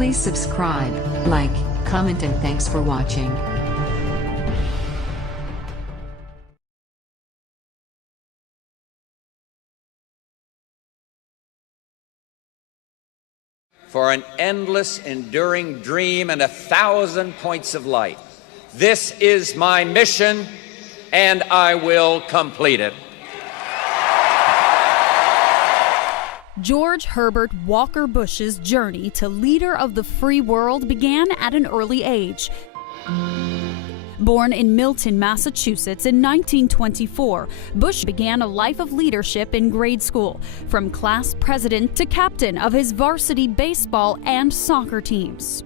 Please subscribe, like, comment, and thanks for watching. For an endless, enduring dream and 1,000 points of light. This is my mission, and I will complete it. George Herbert Walker Bush's journey to leader of the free world began at an early age. Born in Milton, Massachusetts in 1924, Bush began a life of leadership in grade school, from class president to captain of his varsity baseball and soccer teams.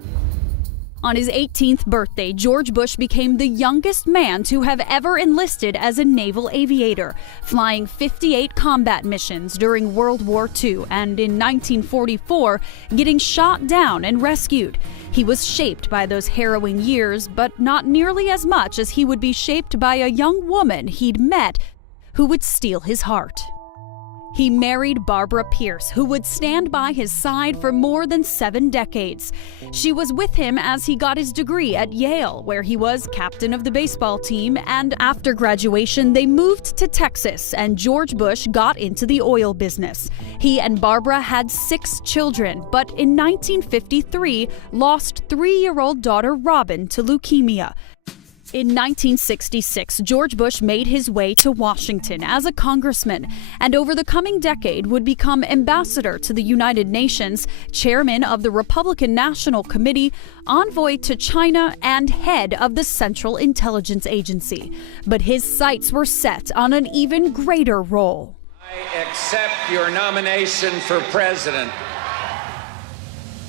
On his 18th birthday, George Bush became the youngest man to have ever enlisted as a naval aviator, flying 58 combat missions during World War II, and in 1944, getting shot down and rescued. He was shaped by those harrowing years, but not nearly as much as he would be shaped by a young woman he'd met who would steal his heart. He married Barbara Pierce, who would stand by his side for more than 7 decades. She was with him as he got his degree at Yale, where he was captain of the baseball team, and after graduation, they moved to Texas, and George Bush got into the oil business. He and Barbara had 6 children, but in 1953, lost 3-year-old daughter Robin to leukemia. In 1966, George Bush made his way to Washington as a congressman, and over the coming decade would become ambassador to the United Nations, chairman of the Republican National Committee, envoy to China, and head of the Central Intelligence Agency. But his sights were set on an even greater role. I accept your nomination for president.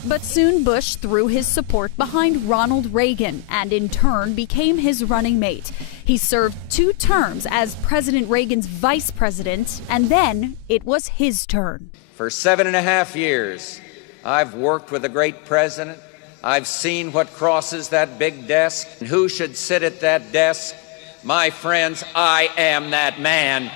But soon Bush threw his support behind Ronald Reagan and in turn became his running mate. He served 2 terms as President Reagan's vice president, and then it was his turn. For 7.5 years, I've worked with a great president. I've seen what crosses that big desk and who should sit at that desk. My friends, I am that man.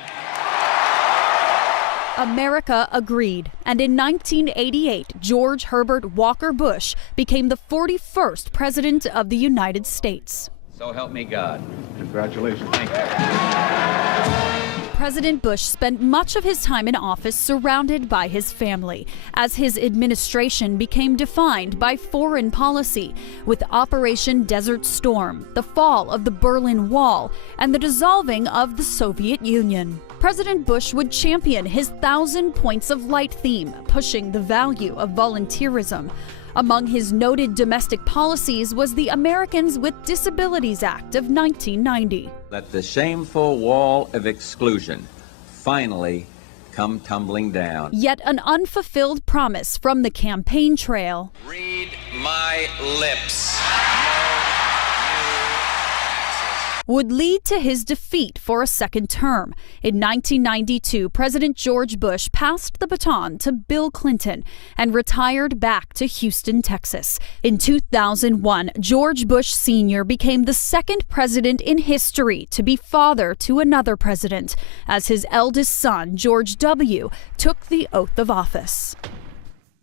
America agreed, and in 1988, George Herbert Walker Bush became the 41st President of the United States. So help me God. Congratulations. Thank you. President Bush spent much of his time in office surrounded by his family, as his administration became defined by foreign policy, with Operation Desert Storm, the fall of the Berlin Wall, and the dissolving of the Soviet Union. President Bush would champion his 1,000 Points of Light theme, pushing the value of volunteerism. Among his noted domestic policies was the Americans with Disabilities Act of 1990. Let the shameful wall of exclusion finally come tumbling down. Yet an unfulfilled promise from the campaign trail. Read my lips. Would lead to his defeat for a second term. In 1992, President George Bush passed the baton to Bill Clinton and retired back to Houston, Texas. In 2001, George Bush Sr. became the 2nd president in history to be father to another president, as his eldest son, George W., took the oath of office.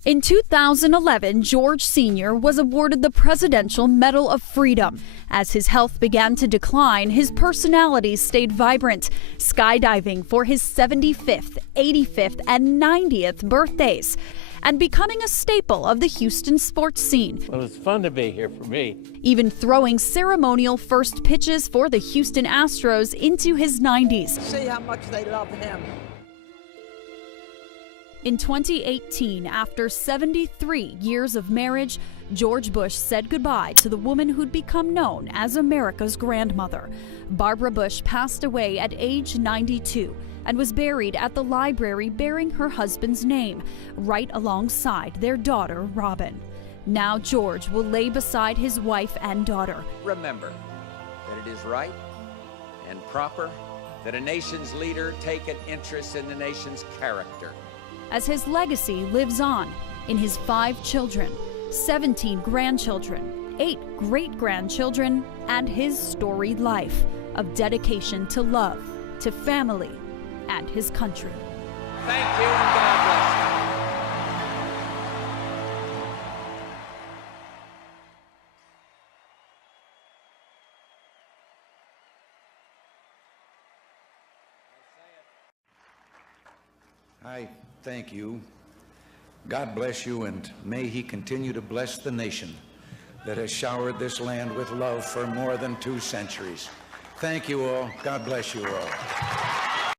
In 2011, George Sr. was awarded the Presidential Medal of Freedom. As his health began to decline, his personality stayed vibrant, skydiving for his 75th, 85th, and 90th birthdays, and becoming a staple of the Houston sports scene. Well, it's fun to be here for me. Even throwing ceremonial first pitches for the Houston Astros into his 90s. See how much they love him. In 2018, after 73 years of marriage, George Bush said goodbye to the woman who'd become known as America's grandmother. Barbara Bush passed away at age 92 and was buried at the library bearing her husband's name, right alongside their daughter, Robin. Now George will lay beside his wife and daughter. Remember that it is right and proper that a nation's leader take an interest in the nation's character. As his legacy lives on in his 5 children, 17 grandchildren, 8 great-grandchildren, and his storied life of dedication to love, to family, and his country. Thank you and God bless you. I thank you. God bless you, and may He continue to bless the nation that has showered this land with love for more than 2 centuries. Thank you all. God bless you all.